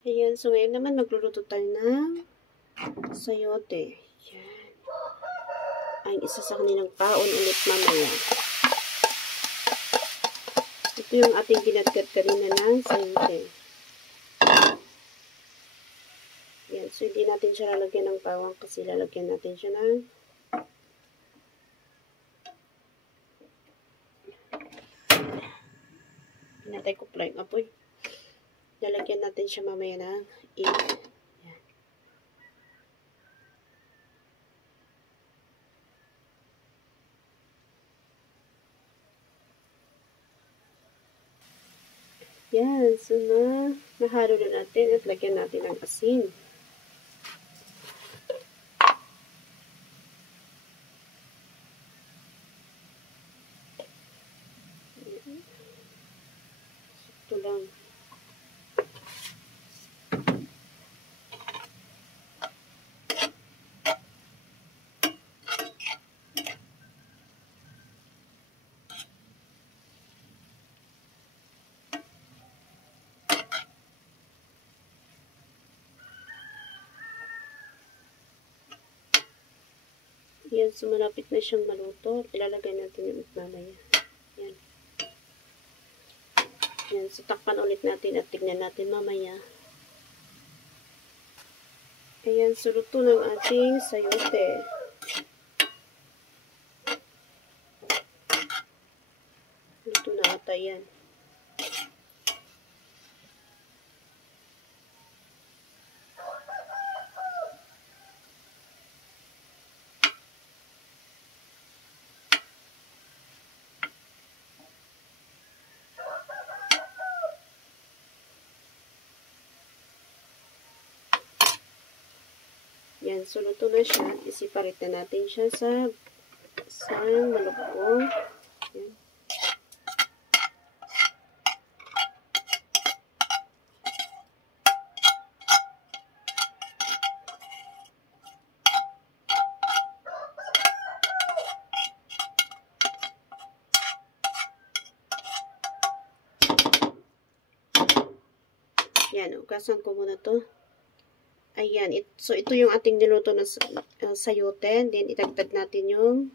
Ayan, so ngayon naman magluluto tayo ng sayote. Ayan. Ay, isa sa kanilang paon ulit mamaya. Ito yung ating ginadgad kanina ng sayote. Ayan, so hindi natin siya lalagyan ng bawang kasi lalagyan natin siya ng pinatay ko pala yung apoy. Lalagyan natin siya mamaya ng egg. Ayan. Yan, so nahalo na natin at lagyan natin ng asin. Ito lang. Yan, so malapit na siyang maluto. Ilalagay natin yung mamaya. Yan. Yan, so takpan ulit natin at tignan natin mamaya. Ayan, so luto ng ating sayote. Luto na ata yan. Yan, so luto na siya. Isiparit na natin siya sa malukong. Yan. Yan, ugasan ko muna to. Ayan, so ito yung ating niluto na sayote. Then, itagtag natin yung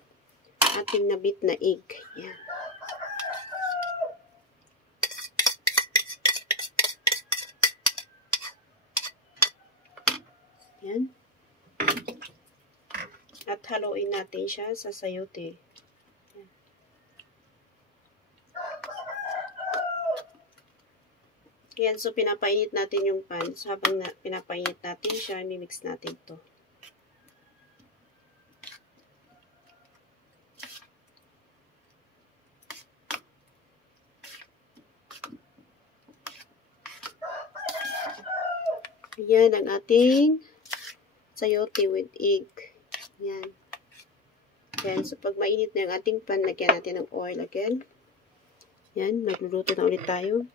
ating nabit na egg. Yan. Yan. At haluin natin siya sa sayote. Yan. Yan, so pinapainit natin yung pan. So habang pinapainit natin siya, mimix natin to. Yan ang ating sayote with egg. Yan. Yan, so pag mainit na yung ating pan, lagyan natin ng oil again. Yan, nagluluto na ulit tayo.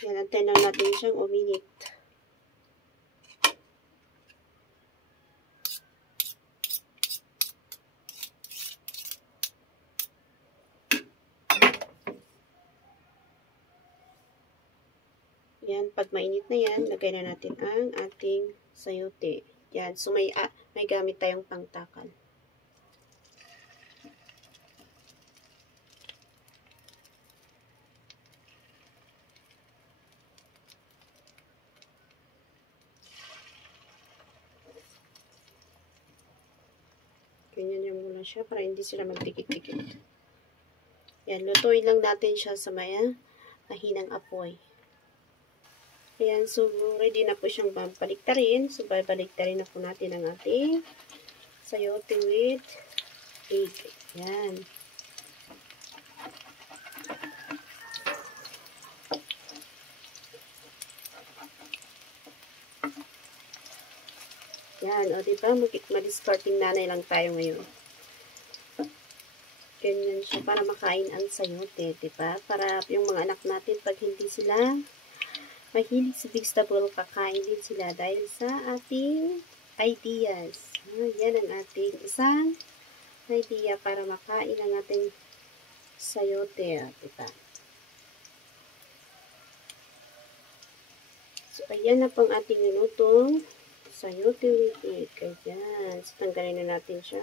Yan, antayin lang natin siyang uminit. Yan, pag mainit na yan, lagay na natin ang ating sayote. Yan, so may gamit tayong pangtakal. Ganyan yung muna siya para hindi sila magdikit-dikit. Yan, lutuin lang natin siya sa mahinang apoy. Ayan, so ready na po siyang baliktarin. So baliktarin na po natin ang ating sayote with egg. Ayan. Yan, o diba, mag-discarding nanay lang tayo ngayon. Ganyan siya para makain ang sayote, diba? Para yung mga anak natin, pag hindi sila mahilig sa vegetable, kakain din sila dahil sa ating ideas. Yan ang ating isang idea para makain ang ating sayote. Diba? So, ayan na pang ating minutong sayote with egg. Ayan. So, tanggalin na natin siya.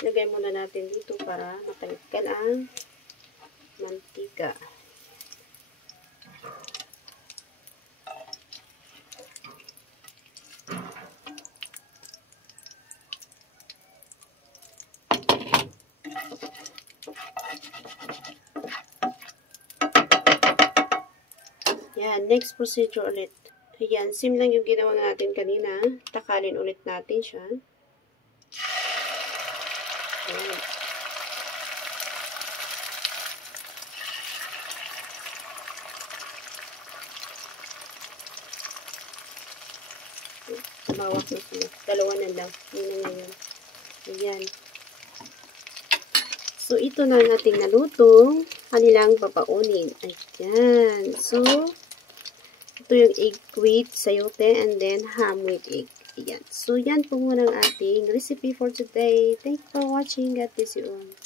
Lagay muna natin dito para matanggal ang mantika. Yan, next procedure ulit. Ayan, same lang yung ginawa natin kanina. Takalin ulit natin siya. Ayan. Bawas na sila. Dalawa na lang. Yun na ngayon. Ayan. So, ito na ang ating nalutong kanilang papaunin. Ayan. So, ito yung egg with sayote and then ham with egg. Ayan. So, yan po muna ang ating recipe for today. Thank you for watching. God bless you all.